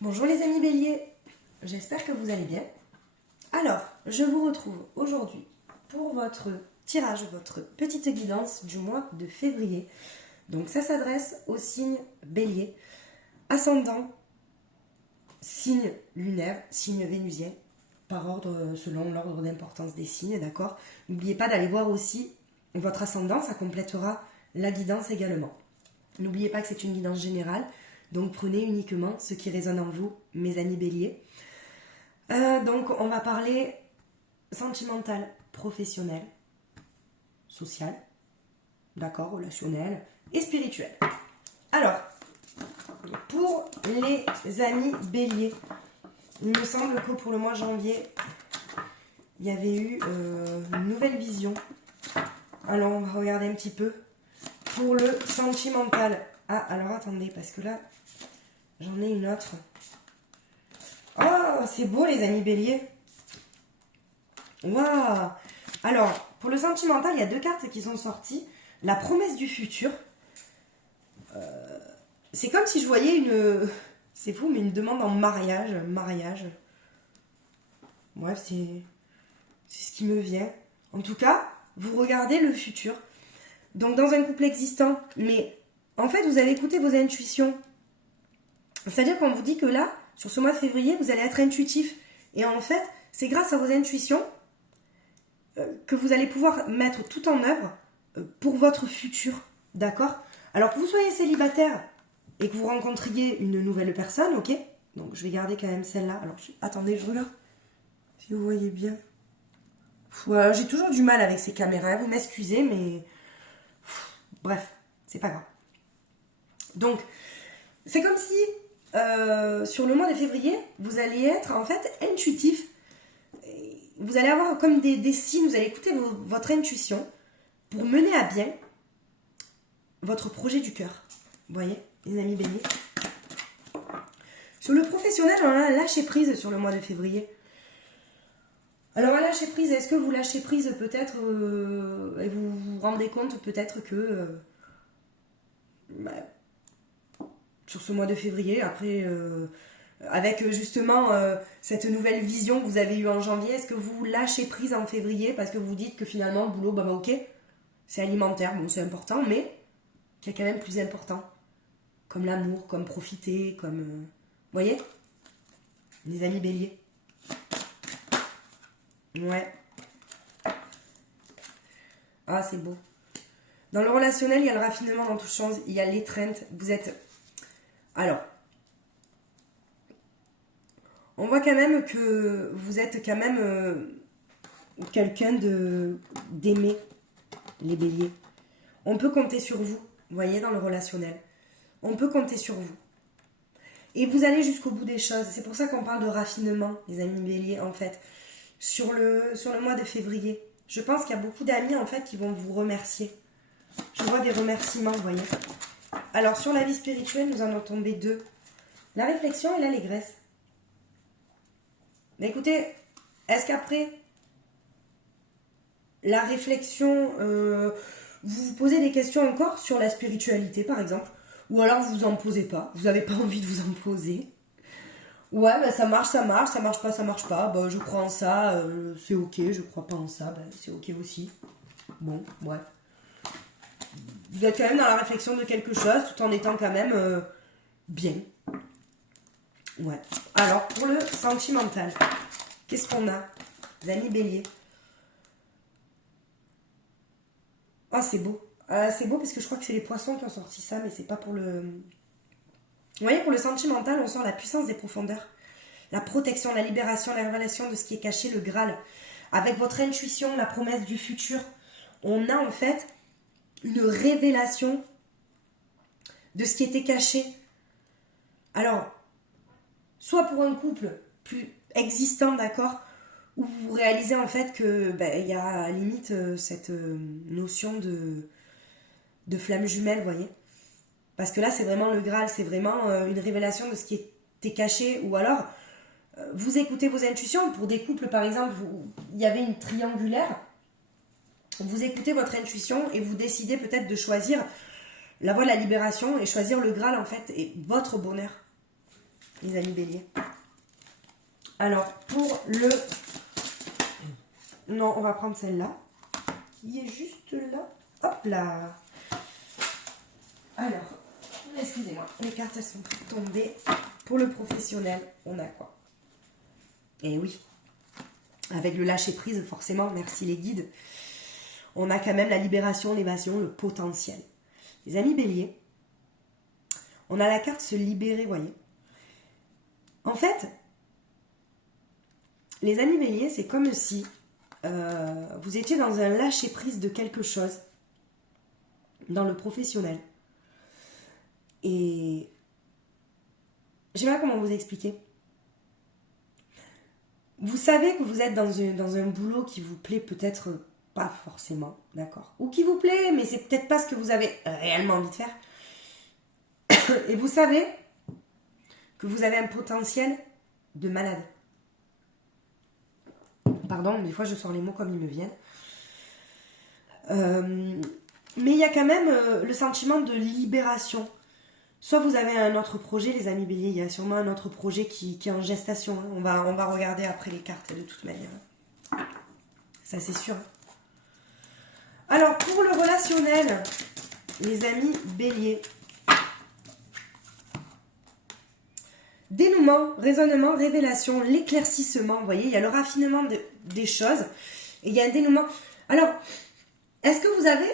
Bonjour les amis béliers, j'espère que vous allez bien. Alors, je vous retrouve aujourd'hui pour votre tirage, votre petite guidance du mois de février. Donc ça s'adresse au signe bélier, ascendant, signe lunaire, signe vénusien, par ordre, selon l'ordre d'importance des signes, d'accord? N'oubliez pas d'aller voir aussi votre ascendant, ça complétera la guidance également. N'oubliez pas que c'est une guidance générale, donc prenez uniquement ce qui résonne en vous, mes amis béliers. Donc on va parler sentimental, professionnel, social, d'accord, relationnel et spirituel. Alors, pour les amis béliers, il me semble que pour le mois de janvier, il y avait eu une nouvelle vision. Alors on va regarder un petit peu. Pour le sentimental. Ah, alors attendez, parce que là, j'en ai une autre. Oh, c'est beau les amis béliers. Waouh. Alors, pour le sentimental, il y a deux cartes qui sont sorties. La promesse du futur. C'est comme si je voyais une... C'est fou, mais une demande en mariage. Mariage. Bref, c'est ce qui me vient. En tout cas, vous regardez le futur. Donc dans un couple existant, mais en fait vous allez écouter vos intuitions. C'est-à-dire qu'on vous dit que là, sur ce mois de février, vous allez être intuitif. Et en fait, c'est grâce à vos intuitions que vous allez pouvoir mettre tout en œuvre pour votre futur. D'accord? Alors que vous soyez célibataire et que vous rencontriez une nouvelle personne, ok? Donc je vais garder quand même celle-là. Alors attendez, je regarde. Si vous voyez bien. Voilà, j'ai toujours du mal avec ces caméras, vous m'excusez, mais... Bref, c'est pas grave. Donc, c'est comme si sur le mois de février, vous allez être en fait intuitif. Vous allez avoir comme des signes, vous allez écouter votre intuition pour mener à bien votre projet du cœur. Vous voyez, les amis béliers. Sur le professionnel, on a lâché prise sur le mois de février. Alors à lâcher prise, est-ce que vous lâchez prise peut-être et vous vous rendez compte peut-être que sur ce mois de février, après avec justement cette nouvelle vision que vous avez eue en janvier, est-ce que vous lâchez prise en février parce que vous dites que finalement le boulot, bah ok, c'est alimentaire, bon c'est important, mais qu'il y a quand même plus important, comme l'amour, comme profiter, comme... vous voyez, les amis béliers. Ouais. Ah, c'est beau. Dans le relationnel, il y a le raffinement dans toute chose. Il y a l'étreinte. Vous êtes... Alors, on voit quand même que vous êtes quand même quelqu'un d'aimer, les béliers. On peut compter sur vous, vous voyez, dans le relationnel. On peut compter sur vous. Et vous allez jusqu'au bout des choses. C'est pour ça qu'on parle de raffinement, les amis béliers, en fait. Sur le mois de février. Je pense qu'il y a beaucoup d'amis, en fait, qui vont vous remercier. Je vois des remerciements, vous voyez. Alors, sur la vie spirituelle, nous en avons tombé deux. La réflexion et l'allégresse. Mais écoutez, est-ce qu'après la réflexion, vous vous posez des questions encore sur la spiritualité, par exemple? Ou alors vous en posez pas, vous n'avez pas envie de vous en poser? Ouais, bah ça marche pas, ça marche pas. Bah, je crois en ça, c'est ok, je crois pas en ça, bah, c'est ok aussi. Bon, ouais. Vous êtes quand même dans la réflexion de quelque chose, tout en étant quand même bien. Ouais. Alors, pour le sentimental, qu'est-ce qu'on a, les amis béliers? Ah, c'est beau. C'est beau parce que je crois que c'est les poissons qui ont sorti ça, mais c'est pas pour le... Vous voyez, pour le sentimental, on sent la puissance des profondeurs. La protection, la libération, la révélation de ce qui est caché, le Graal. Avec votre intuition, la promesse du futur, on a en fait une révélation de ce qui était caché. Alors, soit pour un couple plus existant, d'accord, où vous réalisez en fait que y a à la limite cette notion de flamme jumelle, vous voyez. Parce que là, c'est vraiment le Graal, c'est vraiment une révélation de ce qui était caché, ou alors... Vous écoutez vos intuitions. Pour des couples, par exemple, il y avait une triangulaire. Vous écoutez votre intuition et vous décidez peut-être de choisir la voie de la libération et choisir le Graal, en fait, et votre bonheur. les amis béliers. Alors, pour le... Non, on va prendre celle-là, qui est juste là. Hop là. Alors, excusez-moi, les cartes, elles sont toutes tombées. Pour le professionnel, on a quoi? Eh oui, avec le lâcher-prise, forcément, merci les guides, on a quand même la libération, l'évasion, le potentiel. Les amis béliers, on a la carte se libérer, voyez. En fait, les amis béliers, c'est comme si vous étiez dans un lâcher-prise de quelque chose, dans le professionnel. Et je ne sais pas comment vous expliquer. Vous savez que vous êtes dans un boulot qui vous plaît peut-être pas forcément, d'accord? Ou qui vous plaît, mais c'est peut-être pas ce que vous avez réellement envie de faire. Et vous savez que vous avez un potentiel de malade. Pardon, des fois je sors les mots comme ils me viennent. Mais il y a quand même le sentiment de libération. Soit vous avez un autre projet, les amis béliers, il y a sûrement un autre projet qui est en gestation. Hein. On va regarder après les cartes de toute manière. Ça c'est sûr. Alors pour le relationnel, les amis béliers. Dénouement, raisonnement, révélation, l'éclaircissement. Vous voyez, il y a le raffinement des choses. Et il y a un dénouement. Alors, est-ce que vous avez...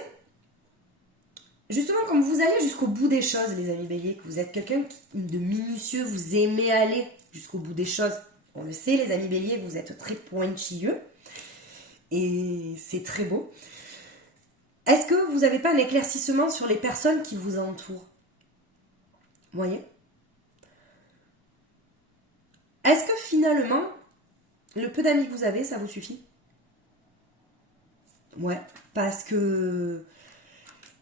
Justement, comme vous allez jusqu'au bout des choses, les amis béliers, que vous êtes quelqu'un de minutieux, vous aimez aller jusqu'au bout des choses. On le sait, les amis béliers, vous êtes très pointilleux. Et c'est très beau. Est-ce que vous n'avez pas un éclaircissement sur les personnes qui vous entourent? Vous voyez? Est-ce que finalement, le peu d'amis que vous avez, ça vous suffit? Ouais, parce que...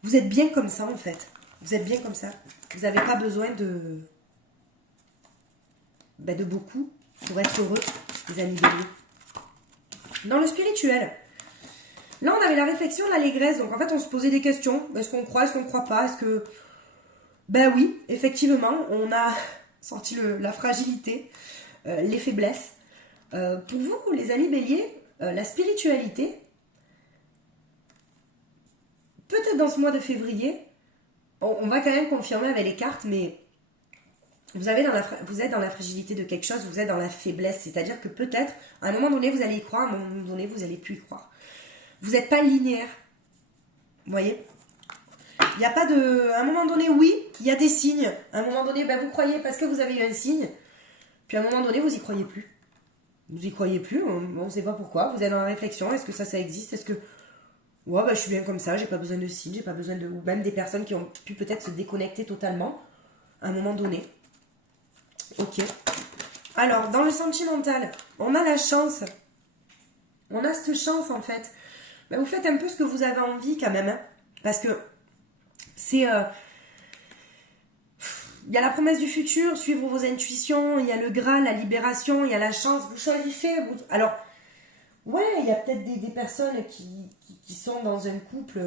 Vous êtes bien comme ça, en fait. Vous êtes bien comme ça. Vous n'avez pas besoin de beaucoup pour être heureux, les amis béliers. Dans le spirituel, là, on avait la réflexion, l'allégresse. Donc, en fait, on se posait des questions. Est-ce qu'on croit, est-ce qu'on ne croit pas? Est-ce que... Ben oui, effectivement, on a senti la fragilité, les faiblesses. Pour vous, les amis béliers, la spiritualité... Peut-être dans ce mois de février, on va quand même confirmer avec les cartes, mais vous êtes dans la fragilité de quelque chose, vous êtes dans la faiblesse. C'est-à-dire que peut-être, à un moment donné, vous allez y croire, à un moment donné, vous n'allez plus y croire. Vous n'êtes pas linéaire. Vous voyez? Il n'y a pas de... À un moment donné, oui, il y a des signes. À un moment donné, vous croyez parce que vous avez eu un signe. Puis à un moment donné, vous n'y croyez plus. Vous n'y croyez plus, on ne sait pas pourquoi. Vous êtes dans la réflexion, est-ce que ça existe? Est-ce que... Ouais, je suis bien comme ça, j'ai pas besoin de signes, j'ai pas besoin de... Ou même des personnes qui ont pu peut-être se déconnecter totalement à un moment donné. Ok. Alors, dans le sentimental, on a la chance. On a cette chance, en fait. Vous faites un peu ce que vous avez envie, quand même. Hein, parce que c'est... Il y a la promesse du futur, suivre vos intuitions, il y a le Graal, la libération, il y a la chance. Vous choisissez... Alors... Ouais, il y a peut-être des personnes qui sont dans un couple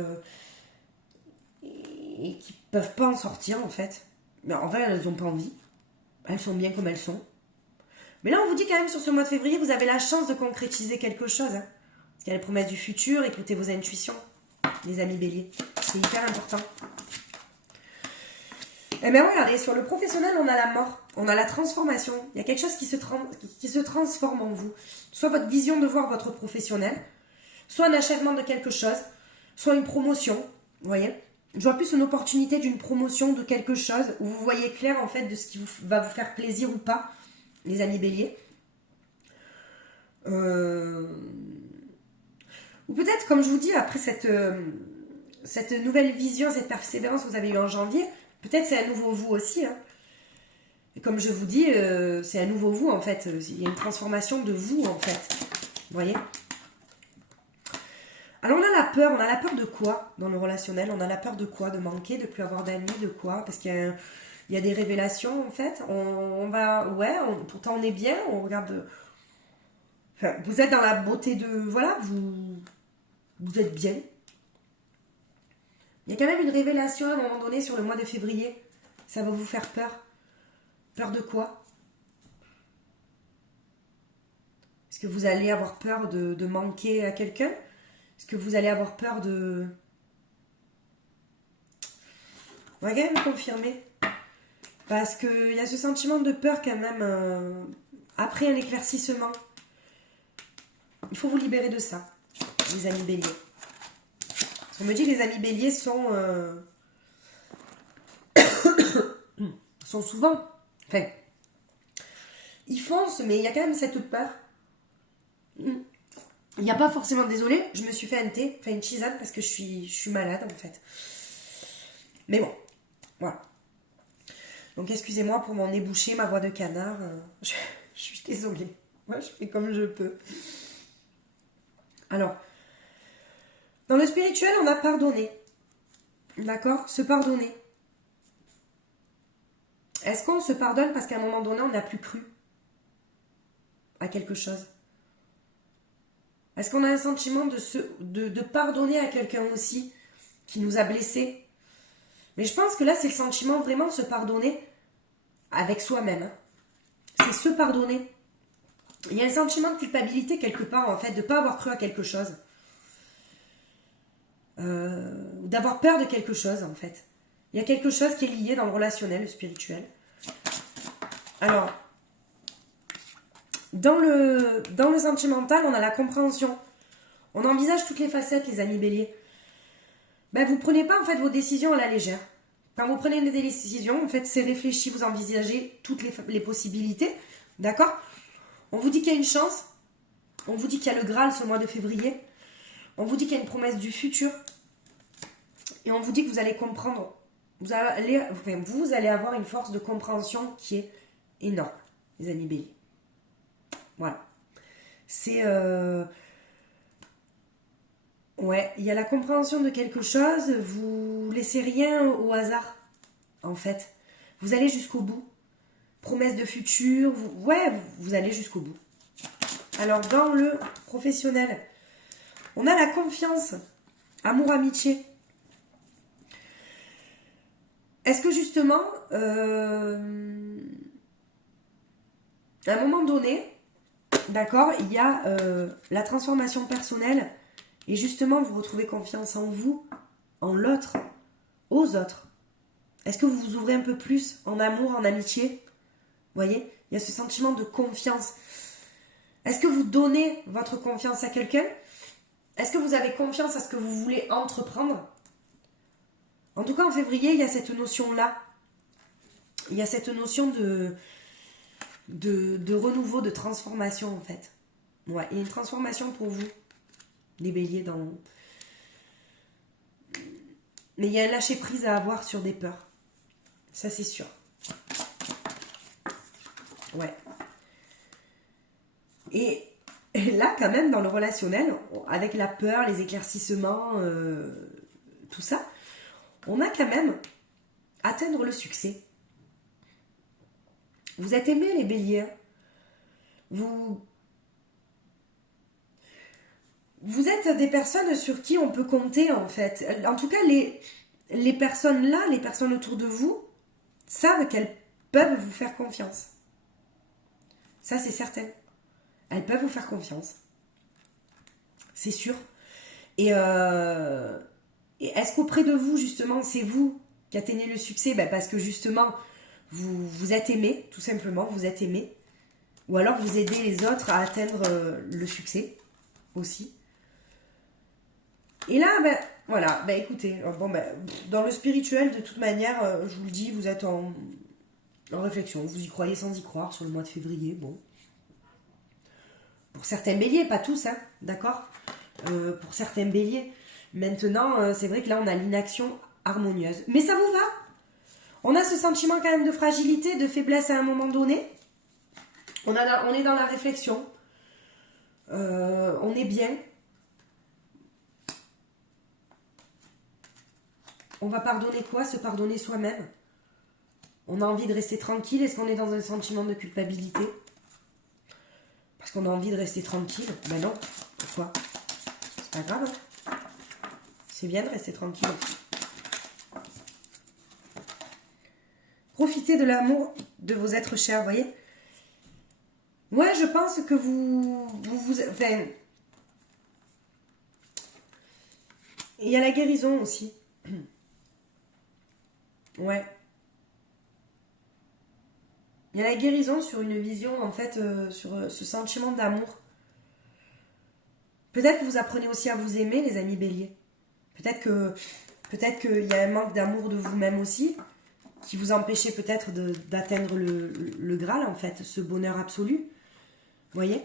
et qui peuvent pas en sortir, en fait. Mais en vrai, elles n'ont pas envie. Elles sont bien comme elles sont. Mais là, on vous dit quand même, sur ce mois de février, vous avez la chance de concrétiser quelque chose. Hein. Parce qu'il y a les promesses du futur, écoutez vos intuitions, les amis béliers. C'est hyper important. Eh bien, regardez, sur le professionnel, on a la mort, on a la transformation. Il y a quelque chose qui se transforme en vous. Soit votre vision de voir votre professionnel, soit un achèvement de quelque chose, soit une promotion, vous voyez. Je vois plus une opportunité d'une promotion de quelque chose, où vous voyez clair, en fait, de ce qui va vous faire plaisir ou pas, les amis béliers. Ou peut-être, comme je vous dis, après cette nouvelle vision, cette persévérance que vous avez eue en janvier, peut-être c'est un nouveau vous aussi. Hein. Et comme je vous dis, c'est un nouveau vous en fait. Il y a une transformation de vous en fait. Vous voyez? Alors on a la peur de quoi dans le relationnel? On a la peur de quoi? De manquer, de ne plus avoir d'amis, de quoi? Parce qu'il y a des révélations en fait. Pourtant on est bien, on regarde... Enfin, vous êtes dans la beauté de... Voilà, vous êtes bien. Il y a quand même une révélation à un moment donné sur le mois de février. Ça va vous faire peur. Peur de quoi? Est-ce que vous allez avoir peur de manquer à quelqu'un? Est-ce que vous allez avoir peur de... On va quand même confirmer. Parce qu'il y a ce sentiment de peur quand même. Après un éclaircissement. Il faut vous libérer de ça, les amis béliers. On me dit que les amis béliers sont souvent... Enfin, ils foncent, mais il y a quand même cette peur. Il n'y a pas forcément... Désolée, je me suis fait un thé, enfin une tisane, parce que je suis malade en fait. Mais bon, voilà. Donc excusez-moi pour mon nez bouché, ma voix de canard. Je suis désolée. Moi, je fais comme je peux. Alors, dans le spirituel, on a pardonné. D'accord? Se pardonner. Est-ce qu'on se pardonne parce qu'à un moment donné, on n'a plus cru à quelque chose? Est-ce qu'on a un sentiment de pardonner à quelqu'un aussi qui nous a blessés? Mais je pense que là, c'est le sentiment vraiment de se pardonner avec soi-même. Hein. C'est se pardonner. Il y a un sentiment de culpabilité quelque part, en fait, de ne pas avoir cru à quelque chose. D'avoir peur de quelque chose, en fait. Il y a quelque chose qui est lié dans le relationnel, le spirituel. Alors, dans le sentimental, on a la compréhension. On envisage toutes les facettes, les amis béliers. Ben, vous ne prenez pas, en fait, vos décisions à la légère. Quand vous prenez des décisions, en fait, c'est réfléchi, vous envisagez toutes les possibilités. D'accord? On vous dit qu'il y a une chance. On vous dit qu'il y a le Graal ce mois de février. On vous dit qu'il y a une promesse du futur. Et on vous dit que vous allez comprendre. Vous allez avoir une force de compréhension qui est énorme, les amis béliers. Voilà. C'est... Ouais, il y a la compréhension de quelque chose. Vous laissez rien au hasard, en fait. Vous allez jusqu'au bout. Promesse de futur. Vous allez jusqu'au bout. Alors, dans le professionnel, on a la confiance. Amour, amitié. Est-ce que justement, à un moment donné, d'accord, il y a la transformation personnelle et justement vous retrouvez confiance en vous, en l'autre, aux autres. Est-ce que vous vous ouvrez un peu plus en amour, en amitié? Vous voyez, il y a ce sentiment de confiance. Est-ce que vous donnez votre confiance à quelqu'un? Est-ce que vous avez confiance à ce que vous voulez entreprendre? En tout cas, en février, il y a cette notion-là. Il y a cette notion de renouveau, de transformation, en fait. Ouais, il y a une transformation pour vous, les béliers, dans... Mais il y a un lâcher-prise à avoir sur des peurs. Ça, c'est sûr. Ouais. Et là, quand même, dans le relationnel, avec la peur, les éclaircissements, tout ça, on a quand même atteindre le succès. Vous êtes aimés, les béliers. Vous êtes des personnes sur qui on peut compter, en fait. En tout cas, les personnes là, les personnes autour de vous, savent qu'elles peuvent vous faire confiance. Ça, c'est certain. Elles peuvent vous faire confiance. C'est sûr. Et est-ce qu'auprès de vous, justement, c'est vous qui atteignez le succès? Parce que, justement, vous êtes aimé, tout simplement, vous êtes aimé. Ou alors, vous aidez les autres à atteindre le succès, aussi. Et là, voilà, écoutez, dans le spirituel, de toute manière, je vous le dis, vous êtes en réflexion. Vous y croyez sans y croire sur le mois de février, bon. Pour certains béliers, pas tous, hein, d'accord? Pour certains béliers. Maintenant, c'est vrai que là, on a l'inaction harmonieuse. Mais ça vous va? On a ce sentiment quand même de fragilité, de faiblesse à un moment donné. On est dans la réflexion. On est bien. On va pardonner quoi? Se pardonner soi-même. On a envie de rester tranquille. Est-ce qu'on est dans un sentiment de culpabilité? Parce qu'on a envie de rester tranquille? Ben non. Pourquoi? C'est pas grave. Hein. C'est bien de rester tranquille. Profitez de l'amour de vos êtres chers, vous voyez? Ouais, je pense que enfin, il y a la guérison aussi. Ouais. Il y a la guérison sur une vision, en fait, sur ce sentiment d'amour. Peut-être que vous apprenez aussi à vous aimer, les amis béliers. Peut-être que peut-être qu'il y a un manque d'amour de vous-même aussi, qui vous empêchait peut-être d'atteindre le Graal, en fait, ce bonheur absolu. Vous voyez?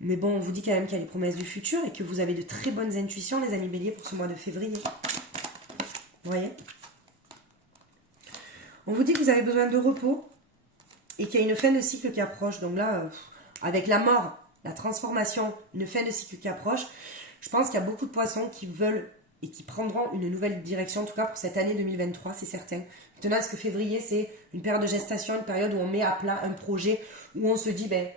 Mais bon, on vous dit quand même qu'il y a les promesses du futur et que vous avez de très bonnes intuitions, les amis béliers, pour ce mois de février. Vous voyez? On vous dit que vous avez besoin de repos et qu'il y a une fin de cycle qui approche. Donc là, avec la mort, la transformation, une fin de cycle qui approche, je pense qu'il y a beaucoup de poissons qui veulent et qui prendront une nouvelle direction, en tout cas pour cette année 2023, c'est certain. Maintenant, est-ce que février, c'est une période de gestation, une période où on met à plat un projet, où on se dit, ben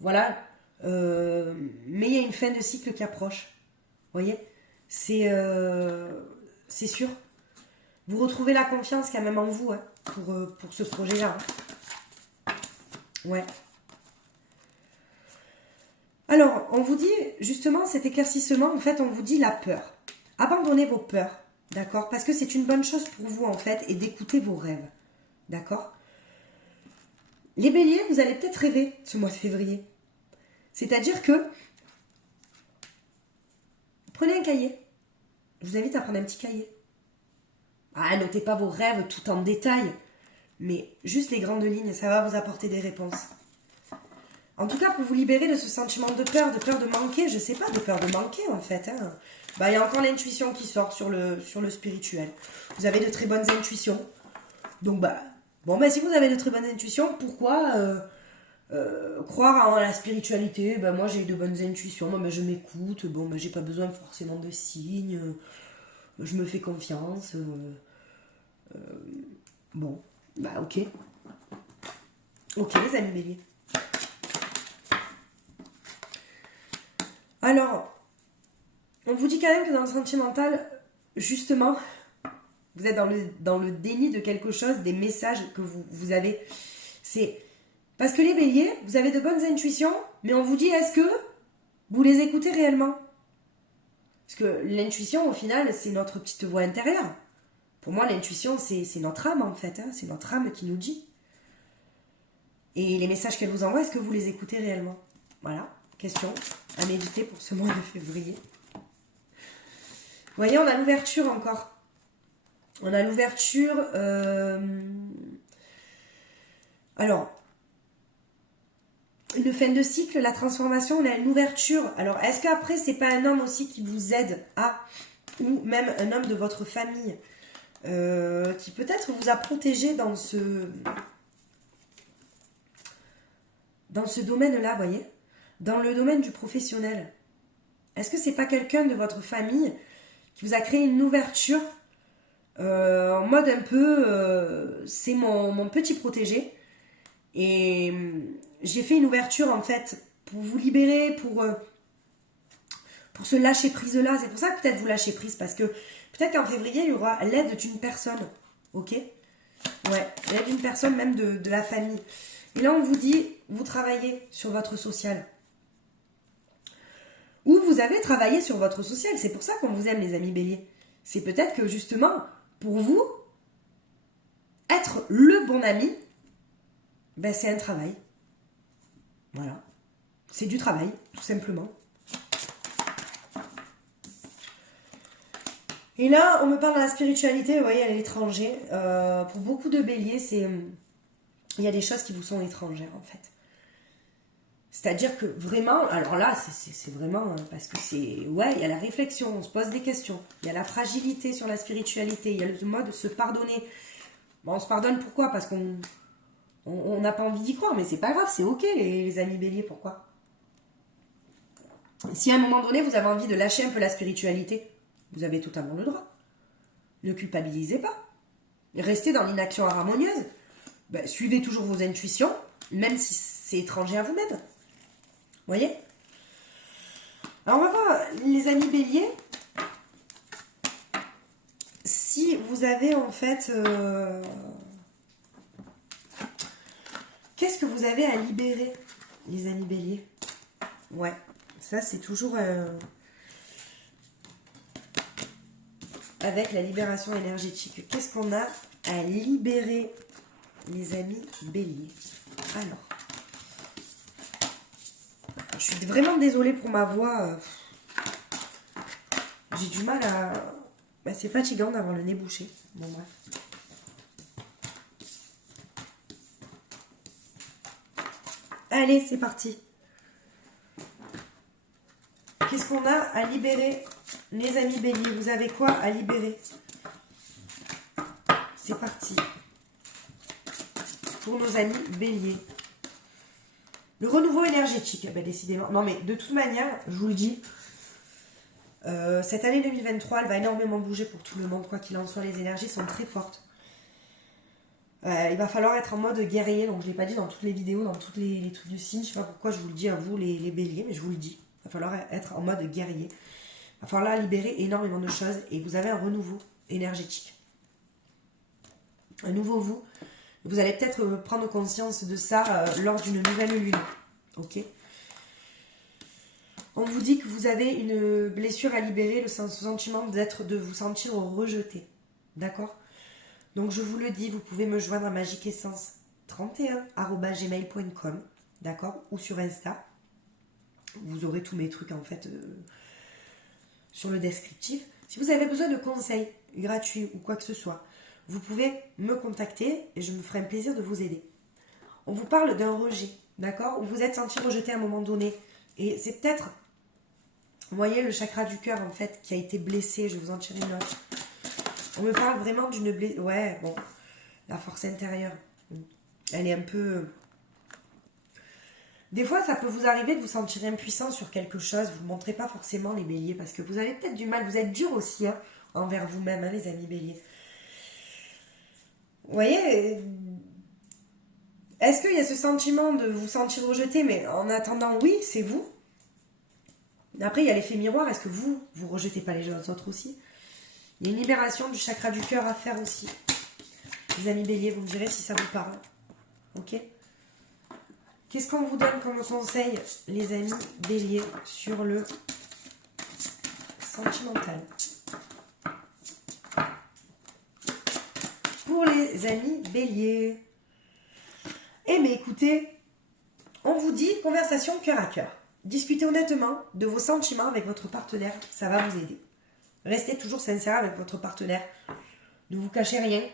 voilà, mais il y a une fin de cycle qui approche. Vous voyez? C'est sûr. Vous retrouvez la confiance quand même en vous, hein, pour ce projet-là. Hein. Ouais. Alors, on vous dit, justement, cet éclaircissement, en fait, on vous dit la peur. Abandonnez vos peurs, d'accord? Parce que c'est une bonne chose pour vous, en fait, et d'écouter vos rêves, d'accord? Les béliers, vous allez peut-être rêver ce mois de février. C'est-à-dire que, prenez un cahier. Je vous invite à prendre un petit cahier. Ah, notez pas vos rêves tout en détail, mais juste les grandes lignes, ça va vous apporter des réponses. En tout cas, pour vous libérer de ce sentiment de peur de manquer, je sais pas, de peur de manquer en fait. Hein. Bah, il y a encore l'intuition qui sort sur le spirituel. Vous avez de très bonnes intuitions. Donc, si vous avez de très bonnes intuitions, pourquoi croire en la spiritualité? Moi, j'ai de bonnes intuitions, moi, je m'écoute, j'ai pas besoin forcément de signes, je me fais confiance. Ok. Ok, les amis béliers. Alors, on vous dit quand même que dans le sentimental, justement, vous êtes dans le déni de quelque chose, des messages que vous avez. C'est parce que les béliers, vous avez de bonnes intuitions, mais on vous dit, est-ce que vous les écoutez réellement? Parce que l'intuition, au final, c'est notre petite voix intérieure. Pour moi, l'intuition, c'est notre âme, en fait. Hein, c'est notre âme qui nous dit. Et les messages qu'elle vous envoie, est-ce que vous les écoutez réellement? Voilà, question à méditer pour ce mois de février. Vous voyez, on a l'ouverture encore. On a l'ouverture... Alors, une fin de cycle, la transformation, on a une ouverture. Alors, est-ce qu'après, c'est pas un homme aussi qui vous aide à... Ou même un homme de votre famille qui peut-être vous a protégé dans ce domaine-là, vous voyez? Dans le domaine du professionnel. Est-ce que c'est pas quelqu'un de votre famille qui vous a créé une ouverture en mode un peu c'est mon petit protégé et j'ai fait une ouverture en fait pour vous libérer, pour ce lâcher prise là. C'est pour ça que peut-être vous lâchez prise, parce que peut-être qu'en février il y aura l'aide d'une personne, ok? Ouais, l'aide d'une personne, même de la famille. Et là on vous dit, vous travaillez sur votre social. Ou vous avez travaillé sur votre social. C'est pour ça qu'on vous aime, les amis béliers. C'est peut-être que justement, pour vous, être le bon ami, c'est un travail. Voilà. C'est du travail, tout simplement. Et là, on me parle de la spiritualité, vous voyez, à l'étranger. Pour beaucoup de béliers, il y a des choses qui vous sont étrangères, en fait. C'est-à-dire que vraiment, alors là, c'est vraiment, parce que il y a la réflexion, on se pose des questions. Il y a la fragilité sur la spiritualité, il y a le mode de se pardonner. Bon, on se pardonne pourquoi? Parce qu'on n'a pas envie d'y croire, mais c'est pas grave, c'est ok, les amis béliers, pourquoi? Si à un moment donné, vous avez envie de lâcher un peu la spiritualité, vous avez totalement le droit. Ne culpabilisez pas. Restez dans l'inaction harmonieuse. Suivez toujours vos intuitions, même si c'est étranger à vous-même. Vous voyez? Alors on va voir, les amis béliers, si vous avez en fait... qu'est-ce que vous avez à libérer les amis béliers. Ouais, ça c'est toujours avec la libération énergétique. Qu'est-ce qu'on a à libérer, les amis béliers? Alors, je suis vraiment désolée pour ma voix. J'ai du mal à... Bah, c'est fatigant d'avoir le nez bouché. Bon, bref. Allez, c'est parti. Qu'est-ce qu'on a à libérer, les amis béliers? Vous avez quoi à libérer? C'est parti. Pour nos amis béliers. Le renouveau énergétique. Ben, décidément. Non, mais de toute manière, je vous le dis, cette année 2023, elle va énormément bouger pour tout le monde. Quoi qu'il en soit, les énergies sont très fortes. Il va falloir être en mode guerrier. Donc, je ne l'ai pas dit dans toutes les vidéos, dans tous les trucs du signe. Je ne sais pas pourquoi je vous le dis à vous, les béliers, mais je vous le dis. Il va falloir être en mode guerrier. Il va falloir libérer énormément de choses. Et vous avez un renouveau énergétique. Un nouveau vous. Vous allez peut-être prendre conscience de ça lors d'une nouvelle lune. Ok? On vous dit que vous avez une blessure à libérer, le sentiment de vous sentir rejeté. D'accord? Donc je vous le dis, vous pouvez me joindre à magiqueessence31@gmail.com. D'accord? Ou sur Insta. Vous aurez tous mes trucs en fait sur le descriptif. Si vous avez besoin de conseils gratuits ou quoi que ce soit, vous pouvez me contacter et je me ferai un plaisir de vous aider. On vous parle d'un rejet, d'accord? Où vous êtes senti rejeté à un moment donné. Et c'est peut-être, vous voyez, le chakra du cœur, en fait, qui a été blessé. Je vais vous en tirer une autre. On me parle vraiment d'une blessure. Ouais, bon, la force intérieure. Elle est un peu... Des fois, ça peut vous arriver de vous sentir impuissant sur quelque chose. Vous ne montrez pas forcément les béliers parce que vous avez peut-être du mal. Vous êtes dur aussi hein, envers vous-même, hein, les amis béliers. Vous voyez, est-ce qu'il y a ce sentiment de vous sentir rejeté? Mais en attendant, oui, c'est vous. Après, il y a l'effet miroir. Est-ce que vous rejetez pas les autres aussi? Il y a une libération du chakra du cœur à faire aussi. Les amis béliers, vous me direz si ça vous parle. Ok? Qu'est-ce qu'on vous donne comme conseil, les amis béliers, sur le sentimental? Pour les amis béliers. Eh bien, écoutez, on vous dit conversation cœur à cœur. Discutez honnêtement de vos sentiments avec votre partenaire, ça va vous aider. Restez toujours sincère avec votre partenaire. Ne vous cachez rien.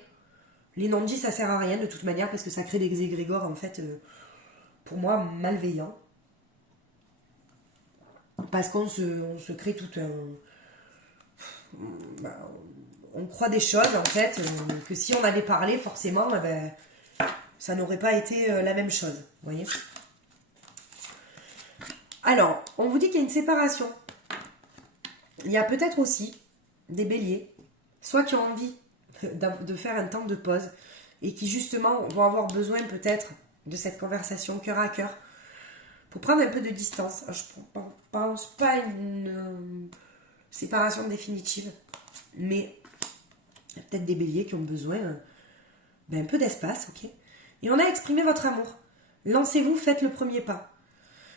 Les non-dits, ça sert à rien de toute manière parce que ça crée des égrégores, en fait, pour moi, malveillants. Parce qu'on se crée tout un... on croit des choses, en fait, que si on avait parlé, forcément, ça n'aurait pas été la même chose. Vous voyez? Alors, on vous dit qu'il y a une séparation. Il y a peut-être aussi des béliers, soit qui ont envie de faire un temps de pause et qui justement vont avoir besoin peut-être de cette conversation cœur à cœur pour prendre un peu de distance. Je ne pense pas à une séparation définitive, mais il y a peut-être des béliers qui ont besoin un peu d'espace, ok? Et on a exprimé votre amour. Lancez-vous, faites le premier pas.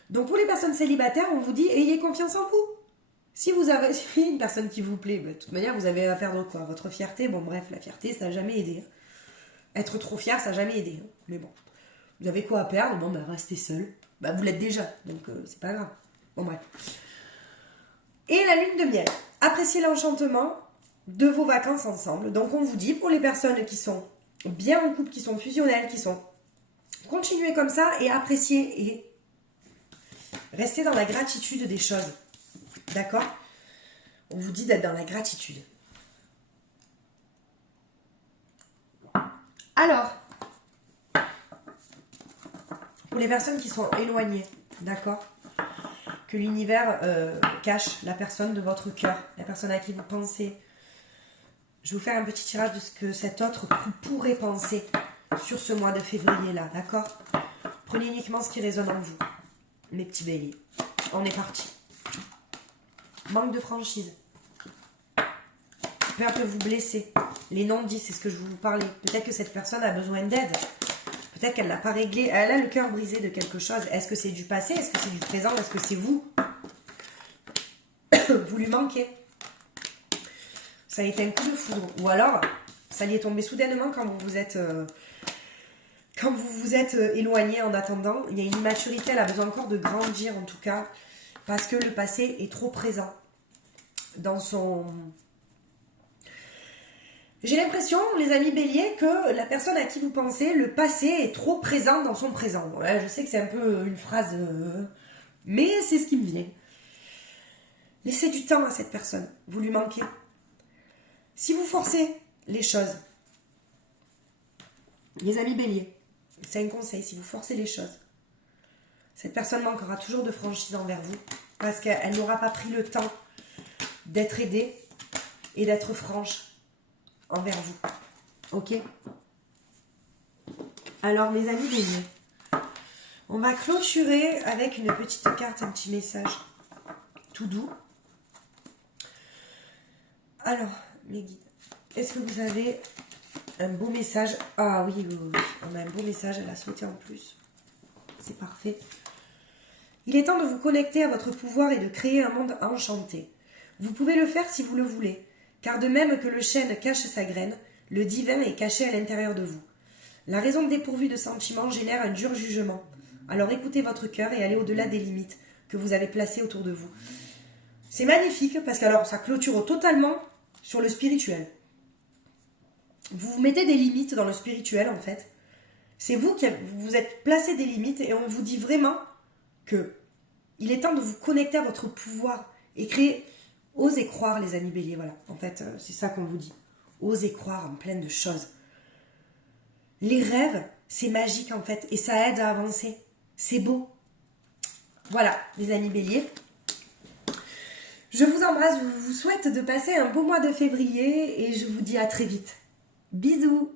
Donc pour les personnes célibataires, on vous dit ayez confiance en vous. Si vous avez une personne qui vous plaît, de toute manière, vous avez à perdre quoi? Votre fierté. Bon, bref, la fierté, ça n'a jamais aidé. Être trop fier, ça n'a jamais aidé. Mais bon, vous avez quoi à perdre? Bon, restez seul. Vous l'êtes déjà, donc c'est pas grave. Bon, bref. Et la lune de miel. Appréciez l'enchantement de vos vacances ensemble. Donc, on vous dit, pour les personnes qui sont bien en couple, qui sont fusionnelles, qui sont... Continuez comme ça et appréciez et restez dans la gratitude des choses. D'accord? On vous dit d'être dans la gratitude. Alors, pour les personnes qui sont éloignées, d'accord? Que l'univers cache la personne de votre cœur, la personne à qui vous pensez. Je vais vous faire un petit tirage de ce que cet autre pourrait penser sur ce mois de février-là, d'accord? Prenez uniquement ce qui résonne en vous, mes petits béliers. On est parti. Manque de franchise. Peur de vous blesser. Les non-dits, c'est ce que je vous parlais. Peut-être que cette personne a besoin d'aide. Peut-être qu'elle n'a pas réglé, elle a le cœur brisé de quelque chose. Est-ce que c'est du passé? Est-ce que c'est du présent? Est-ce que c'est vous? Vous lui manquez. Ça a été un coup de foudre. Ou alors, ça lui est tombé soudainement quand vous vous êtes éloigné en attendant. Il y a une immaturité, elle a besoin encore de grandir en tout cas. Parce que le passé est trop présent dans son... J'ai l'impression, les amis béliers, que la personne à qui vous pensez, le passé est trop présent dans son présent. Bon, là, je sais que c'est un peu une phrase... mais c'est ce qui me vient. Laissez du temps à cette personne. Vous lui manquez. Si vous forcez les choses, les amis béliers, c'est un conseil, si vous forcez les choses, cette personne manquera toujours de franchise envers vous parce qu'elle n'aura pas pris le temps d'être aidée et d'être franche envers vous. Ok? Alors, mes amis béliers, on va clôturer avec une petite carte, un petit message tout doux. Alors, mes guides, est-ce que vous avez un beau message? Ah oui, oui, oui, on a un beau message, elle a sauté en plus. C'est parfait. Il est temps de vous connecter à votre pouvoir et de créer un monde enchanté. Vous pouvez le faire si vous le voulez, car de même que le chêne cache sa graine, le divin est caché à l'intérieur de vous. La raison dépourvue de sentiments génère un dur jugement. Alors écoutez votre cœur et allez au-delà des limites que vous avez placées autour de vous. C'est magnifique parce que alors ça clôture totalement sur le spirituel. Vous vous mettez des limites dans le spirituel en fait. C'est vous qui vous êtes placé des limites et on vous dit vraiment que il est temps de vous connecter à votre pouvoir et créer. Osez croire les amis béliers, voilà. En fait, c'est ça qu'on vous dit. Osez croire en plein de choses. Les rêves, c'est magique en fait et ça aide à avancer. C'est beau. Voilà, les amis béliers. Je vous embrasse, je vous souhaite de passer un beau mois de février et je vous dis à très vite. Bisous!